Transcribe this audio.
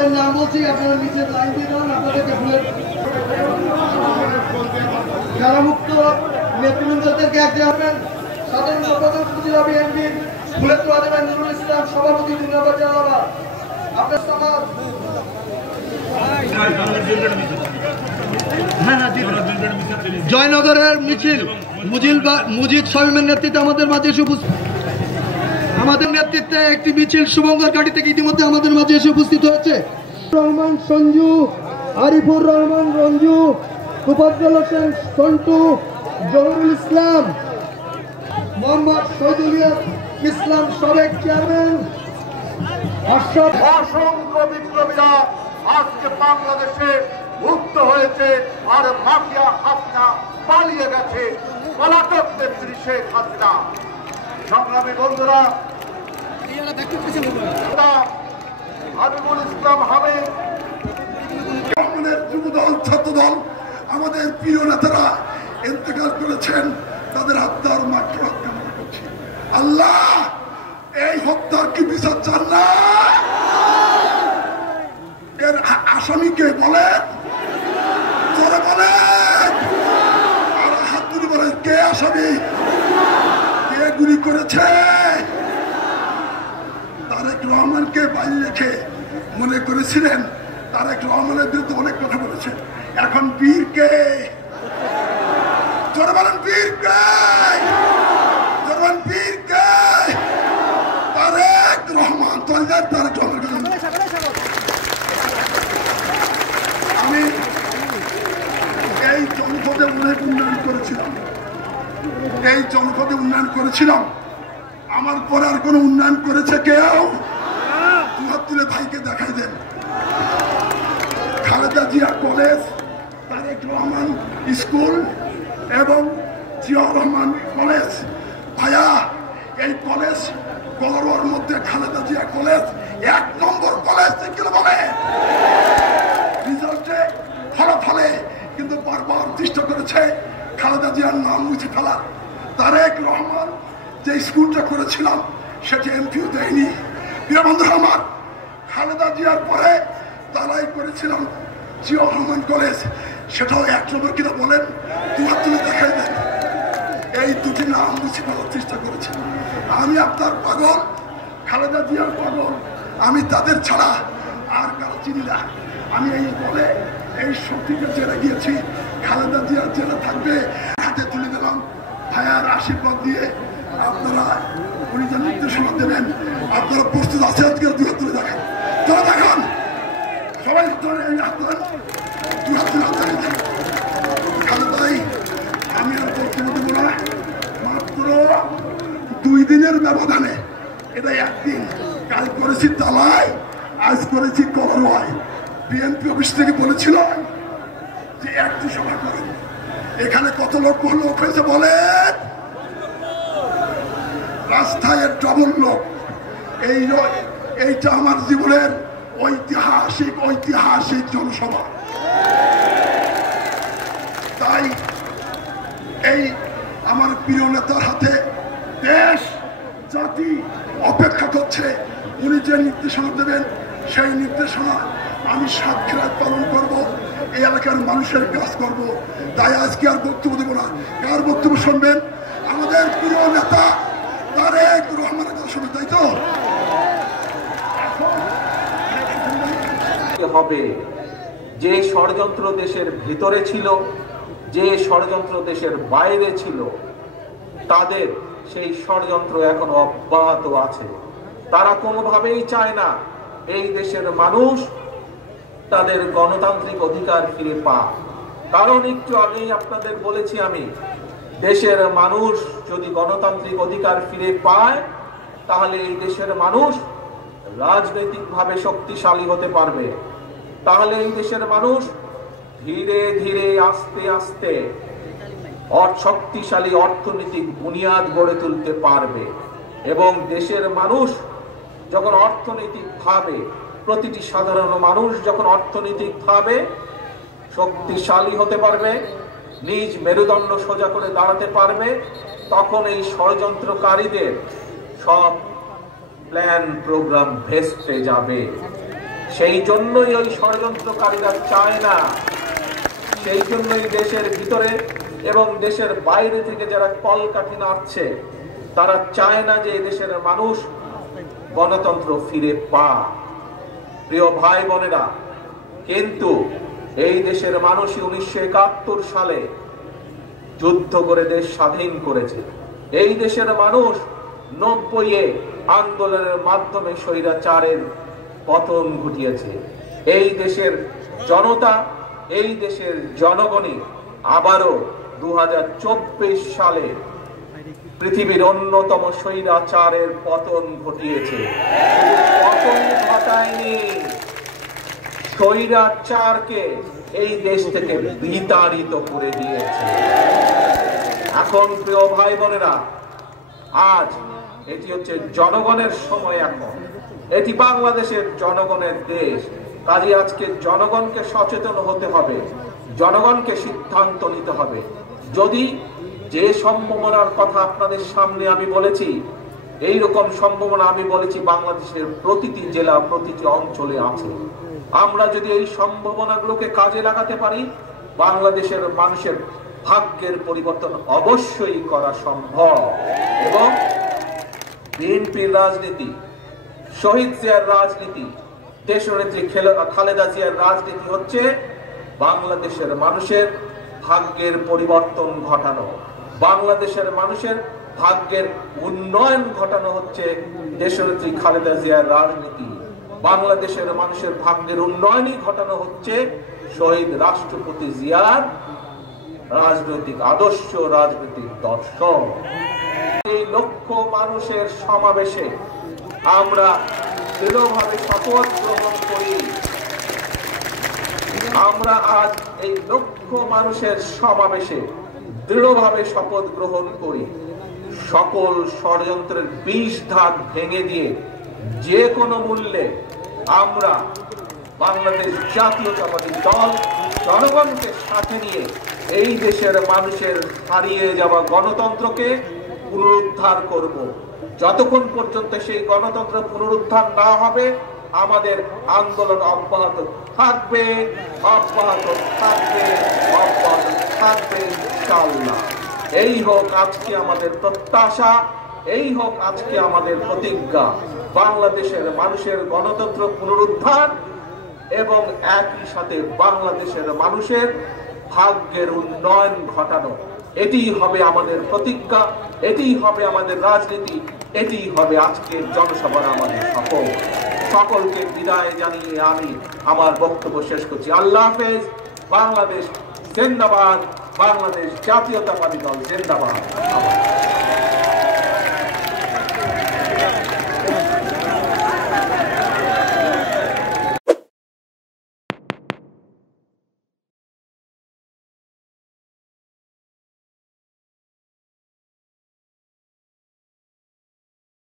আপনাদের নাম বলছি, আপনারা নিচে লাইন দিয়ে দেন। আপনাদেরকে ফুলের কারামুক্ত নেতৃবৃন্দদেরকে এক দেবেন। সাধারণ সম্পাদক উপজেলা বিএনপি ফুলের তোয়া দেবেন নুরুল ইসলাম, সভাপতি 2 নম্বর জেলা। আপনার সমাজ জয়নগরের মিছিল মুজিদ শামীমের নেতৃত্বে আমাদের মাঝে এসে আমাদের নেতৃত্বে একটি মিছিল শুভঙ্কর ঘাটি থেকে ইতিমধ্যে আমাদের মাঝে এসে উপস্থিত হয়েছে। রহমান সঞ্জু, আরিফুর রহমান রঞ্জু, তোফাজ্জল হোসেন সন্টু, জহুরুল ইসলাম, মোহাম্মদ শহীদুল ইসলাম সাবেক চেয়ারম্যান, অসংখ্য বিপ্লবীরা আজকে বাংলাদেশে মুক্ত হয়েছে আর মাফিয়া হাসিনা পালিয়ে গেছে। পলাতক নেত্রী শেখ হাসিনা। সংগ্রামী বন্ধুরা, হাবিবুল ইসলাম হামিদ, আমাদের যুবদল ছাত্রদল, আমাদের প্রিয় নেতারা ইন্তেকাল করেছেন, তাদের আত্মার মাগফিরাত কামনা করছি। আল্লাহ এই হত্যার কি বিচার চান না? এর আসামিকে বলেন, জোরে বলেন, আর হাত তুলে বলেন কে আসামি, কে গুলি করেছে? তারেক রহমানকে বাইরে রেখে মনে করেছিলেন তারেক রহমানের বিরুদ্ধে অনেক কথা বলেছে। এখন বীর কে? জোরে বলেন বীর কে? জোরে বলেন বীর কে? তারেক রহমান। তারেক রহমান আমি এই জনপদে অনেক উন্নয়ন করেছিলাম, এই জনপদে উন্নয়ন করেছিলাম। আমার পরে আর কোন উন্নয়ন করেছে কেউ? দুহাত তুলে ভাইকে দেখাই দেন। খালেদা জিয়া কলেজ, তারেক রহমান স্কুল এবং জিয়াউর রহমান কলেজ। ভাইয়া এই কলেজ গড়োয়ার মধ্যে খালেদা জিয়া কলেজ 1 নম্বর কলেজ থেকে বলে রেজাল্টে ফলাফলে কিন্তু বারবার চেষ্টা করেছে খালেদা জিয়ার নাম মুছে ফেলার। তারেক রহমান যে স্কুলটা করেছিলাম সেটি এমপিও দেয়নি। প্রিয় বন্ধুরা আমার, খালেদা জিয়ার পরে তারাই করেছিলাম জিয়াউর রহমান কলেজ, সেটাও 1 নম্বর কিনা বলেন, দুহাত তুলে দেখাই দেন। এই দুটি নাম মুছে ফেলার চেষ্টা করেছে। আমি আপনার পাগল, খালেদা জিয়ার পাগল, আমি তাদের ছাড়া আর কারো চিনি না। আমি এই বলে এই শক্তিকে জেলে গিয়েছি, খালেদা জিয়ার জেলে থাকবে। হাতে তুলে দিলাম ভাইয়ার আশীর্বাদ দিয়ে। আপনারা উনি যে নির্দেশনা দেবেন, আপনারা প্রস্তুত আছে? আজকে দুহাত তুলে দেখান, তোরা দেখান সবাই, এই হাত তুলেন, দুহাত তুলে হাত দেখান। খালেদাই আমি আর বলতে দেবো না, মাত্র 2 দিনের ব্যবধানে, এটা 1 দিন, কাল করেছি তালায়, আজ করেছি করোয়ায়। বিএনপি অফিস থেকে বলেছিল যে একটি সভা করেন। এখানে কত লক্ষ লোক হয়েছে বলেন? রাস্তায় ডবল লোক। এইটা আমার জীবনের ঐতিহাসিক জনসভা। তাই এই আমার প্রিয় নেতার হাতে দেশ জাতি অপেক্ষা করছে। উনি যে নির্দেশনা দেবেন সেই নির্দেশনা আমি সাক্ষাৎ পালন করব, এই এলাকার মানুষের কাজ করব। তাই আজকে আর বক্তব্য দেব না। কার বক্তব্য শুনবেন? আমাদের প্রিয় নেতা তারেক রহমানের কথা শুনবেন, তাই তো? হবে যে ষড়যন্ত্র দেশের ভিতরে ছিল, যে ষড়যন্ত্র দেশের বাইরে ছিল, তাদের সেই ষড়যন্ত্র এখনো অব্যাহত আছে। তারা কোনোভাবেই চায় না এই দেশের মানুষ তাদের গণতান্ত্রিক অধিকার ফিরে পায়। কারণ একটু আগেই আপনাদের বলেছি আমি, দেশের মানুষ যদি গণতান্ত্রিক অধিকার ফিরে পায় তাহলে এই দেশের মানুষ রাজনৈতিকভাবে শক্তিশালী হতে পারবে। তাহলে এই দেশের মানুষ ধীরে ধীরে আস্তে আস্তে শক্তিশালী অর্থনৈতিক বুনিয়াদ গড়ে তুলতে পারবে। এবং দেশের মানুষ যখন অর্থনৈতিকভাবে, প্রতিটি সাধারণ মানুষ যখন অর্থনৈতিকভাবে শক্তিশালী হতে পারবে, নিজ মেরুদণ্ড সোজা করে দাঁড়াতে পারবে, তখন এই ষড়যন্ত্রকারীদের সব প্ল্যান প্রোগ্রাম ভেস্তে যাবে। সেই জন্যই ওই ষড়যন্ত্রকারীরা চায় না, সেই জন্যই দেশের ভিতরে এবং দেশের বাইরে থেকে যারা কলকাঠি নাড়ছে তারা চায় না যে দেশের মানুষ গণতন্ত্র ফিরে পায়। প্রিয় ভাই বোনেরা, কিন্তু এই দেশের মানুষই 1971 সালে যুদ্ধ করে দেশ স্বাধীন করেছে। এই দেশের মানুষ 90-এ আন্দোলনের মাধ্যমে স্বৈরাচারের পতন ঘটিয়েছে। এই দেশের জনতা, এই দেশের জনগণই আবারও 2024 সালে পৃথিবীর অন্যতম স্বৈরাচারের পতন ঘটিয়েছে। পতন ঘটায়নি, স্বৈরাচারকে এই দেশ থেকে বিতাড়িত করে দিয়েছে। এখন প্রিয় ভাই বোনেরা, আজ এটি হচ্ছে জনগণের সময়, এখন এটি বাংলাদেশের জনগণের দেশ। কাজে আজকে জনগণকে সচেতন হতে হবে, জনগণকে সিদ্ধান্ত নিতে হবে। যদি যে সম্ভাবনার কথা আপনাদের সামনে আমি বলেছি, এই রকম সম্ভাবনা আমি বলেছি বাংলাদেশের প্রতিটি জেলা, প্রতিটি অঞ্চলে আছে। আমরা যদি এই সম্ভাবনাগুলোকে কাজে লাগাতে পারি, বাংলাদেশের মানুষের ভাগ্যের পরিবর্তন অবশ্যই করা সম্ভব। এবং বিএনপির রাজনীতি, শহীদ জিয়ার রাজনীতি, দেশনেত্রী খালেদা জিয়ার রাজনীতি হচ্ছে বাংলাদেশের মানুষের ভাগ্যের পরিবর্তন ঘটানো, বাংলাদেশের মানুষের ভাগ্যের উন্নয়ন ঘটানো হচ্ছে দেশনেত্রী খালেদা জিয়ার রাজনীতি। বাংলাদেশের মানুষের ভাগ্যের উন্নয়নই ঘটানো হচ্ছে শহীদ রাষ্ট্রপতি জিয়ার রাজনৈতিক আদর্শ, রাজনৈতিক দর্শন। এই লক্ষ মানুষের সমাবেশে আমরা দৃঢ়ভাবে শপথ গ্রহণ করি, আমরা আজ এই লক্ষ মানুষের সমাবেশে দৃঢ়ভাবে শপথ গ্রহণ করি, সকল ষড়যন্ত্রের বিষ ধাত ভেঙে দিয়ে যে কোনো মূল্যে আমরা বাংলাদেশ জাতীয়তাবাদী দল জনগণকে সাথে নিয়ে এই দেশের মানুষের হারিয়ে যাওয়া গণতন্ত্রকে পুনরুদ্ধার করব। যতক্ষণ পর্যন্ত সেই গণতন্ত্র পুনরুদ্ধার না হবে, আমাদের আন্দোলন অব্যাহত থাকবে, অব্যাহত থাকবে, অব্যাহত থাকবে ইনশাআল্লাহ। এই হোক আজকে আমাদের প্রত্যাশা, এই হোক আজকে আমাদের প্রতিজ্ঞা, বাংলাদেশের মানুষের গণতন্ত্র পুনরুদ্ধার এবং একই সাথে বাংলাদেশের মানুষের ভাগ্যের উন্নয়ন ঘটানো। এটি হবে আমাদের প্রতিজ্ঞা, এটি হবে আমাদের রাজনীতি, এটি হবে আজকের জনসভার আমাদের সফল। সকলকে বিদায় জানিয়ে আমি আমার বক্তব্য শেষ করছি। আল্লাহ হাফেজ। বাংলাদেশ জিন্দাবাদ, বাংলাদেশ জাতীয়তাবাদী দল জিন্দাবাদ।